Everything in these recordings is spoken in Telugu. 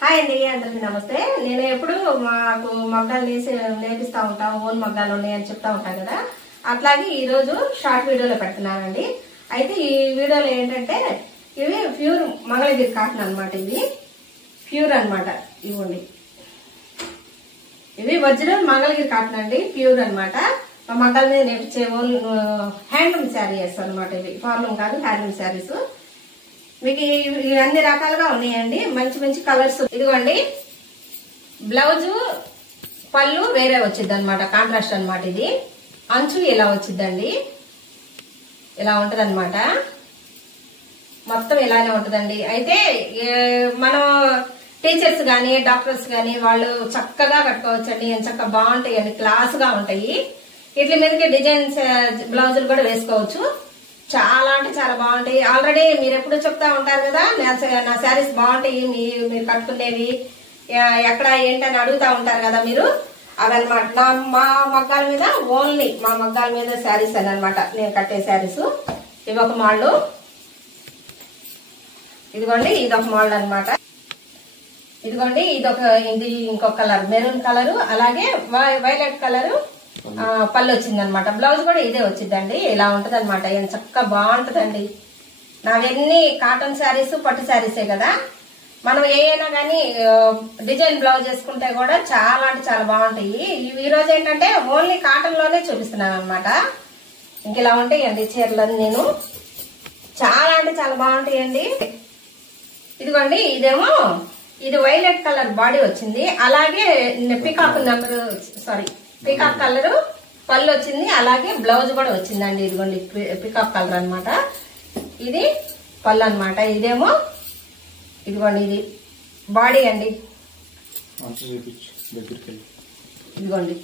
హాయ్ అండి, అందరికీ నమస్తే. నేను ఎప్పుడు మాకు మగ్గాలు నేర్పిస్తా ఉంటాం, ఓన్ మగ్గాలు ఉన్నాయని చెప్తా ఉంటాం కదా. అట్లాగే ఈ రోజు షార్ట్ వీడియోలో పెడుతున్నానండి. అయితే ఈ వీడియోలో ఏంటంటే ఇవి ప్యూర్ మంగళగిరి కాటన్ అనమాట. ఇవి ప్యూర్ అనమాట. ఇవ్వండి, ఇవి ఒరిజినల్ మంగళగిరి కాటన్ అండి, ప్యూర్ అనమాట. మా మగ్గాల మీద నేర్పించే ఓన్ హ్యాండ్లూమ్ శారీస్ అనమాట. ఇవి ఫార్లూమ్ కాదు, హ్యాండ్లూమ్ శారీస్. మీకు అన్ని రకాలుగా ఉన్నాయండి, మంచి మంచి కలర్స్. ఇదిగోండి, బ్లౌజు పళ్ళు వేరే వచ్చింది అనమాట, కాంట్రాస్ట్ అనమాట. ఇది అంచు ఇలా వచ్చిందండి, ఇలా ఉంటది అనమాట. మొత్తం ఇలానే ఉంటదండి. అయితే మనం టీచర్స్ గాని డాక్టర్స్ గాని వాళ్ళు చక్కగా కట్టుకోవచ్చండి. చక్కగా బాగుంటాయి, క్లాస్ గా ఉంటాయి. ఇట్ల మీదకి డిజైన్స్ బ్లౌజులు కూడా వేసుకోవచ్చు. చాలా అంటే చాలా బాగుంటాయి. ఆల్రెడీ మీరు ఎప్పుడు చెప్తా ఉంటారు కదా, నా శారీస్ బాగుంటాయి, మీరు కట్టుకునేవి ఎక్కడ ఏంటని అడుగుతా ఉంటారు కదా మీరు. అవన్నమాట మా మగ్గాల మీద, ఓన్లీ మా మగ్గాల మీద శారీస్ అని అనమాట నేను కట్టే శారీస్. ఇవి ఒక మోడల్. ఇదిగోండి, ఇదొక మోడల్ అనమాట. ఇదిగోండి, ఇది ఇంకొక కలర్, మెరూన్ కలర్, అలాగే వైలెట్ కలర్ పళ్ళు వచ్చింది అనమాట. బ్లౌజ్ కూడా ఇదే వచ్చిందండి, ఇలా ఉంటది అనమాట. చక్కగా బాగుంటదండి. నావన్నీ కాటన్ శారీస్, పట్టు శారీసే కదా. మనం ఏమైనా కానీ డిజైన్ బ్లౌజ్ వేసుకుంటే కూడా చాలా అంటే చాలా బాగుంటాయి. ఈ రోజు ఏంటంటే ఓన్లీ కాటన్ లోనే చూపిస్తున్నాను అనమాట. ఇంక ఇలా ఉంటాయండి చీరలని. నేను చాలా అంటే చాలా బాగుంటాయండి. ఇదిగోండి, ఇది వైలెట్ కలర్ బాడీ వచ్చింది, అలాగే పీకాక్ కలర్ పళ్ళు వచ్చింది, అలాగే బ్లౌజ్ కూడా వచ్చిందండి. ఇదిగోండి, పీకాక్ కలర్ అనమాట. ఇది పళ్ళు అనమాట. ఇదిగోండి, ఇది బాడీ అండి. ఇదిగోండి,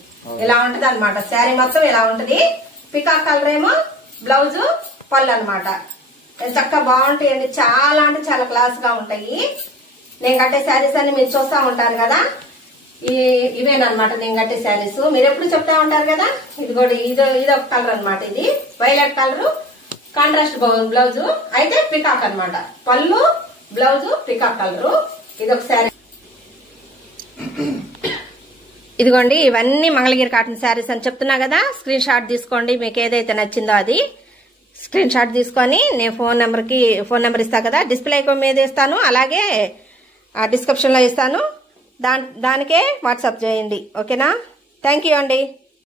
ఇలా ఉంటది అనమాట. శారీ మొత్తం ఇలా ఉంటది. పీకాక్ కలర్ ఏమో బ్లౌజ్, పళ్ళు అనమాట. చక్కగా బాగుంటాయండి, చాలా అంటే చాలా క్లాస్ గా ఉంటాయి. నేను కట్టే శారీస్ అన్ని మీరు చూస్తా ఉంటారు కదా, ఇవేనమాట నేను కట్టే శారీస్. మీరు ఎప్పుడు చెప్తా ఉంటారు కదా. ఇదొక కలర్ అనమాట. ఇది వైలెట్ కలర్, కాంట్రాస్ట్ బ్లౌజ్, అయితే పికాక్ అనమాట. పళ్ళు, బ్లౌజ్, పికాక్ కలర్. ఇదొక శారీ. ఇదిగోండి, ఇవన్నీ మంగళగిరి కాటన్ శారీస్ అని చెప్తున్నా కదా. స్క్రీన్ షాట్ తీసుకోండి, మీకు ఏదైతే నచ్చిందో అది స్క్రీన్ షాట్ తీసుకొని నేను ఫోన్ నెంబర్ ఇస్తా కదా, డిస్ప్లే మీద ఇస్తాను, అలాగే డిస్క్రిప్షన్ లో ఇస్తాను. దానికే వాట్సాప్ చేయండి. ఓకేనా? థ్యాంక్ యూ అండి.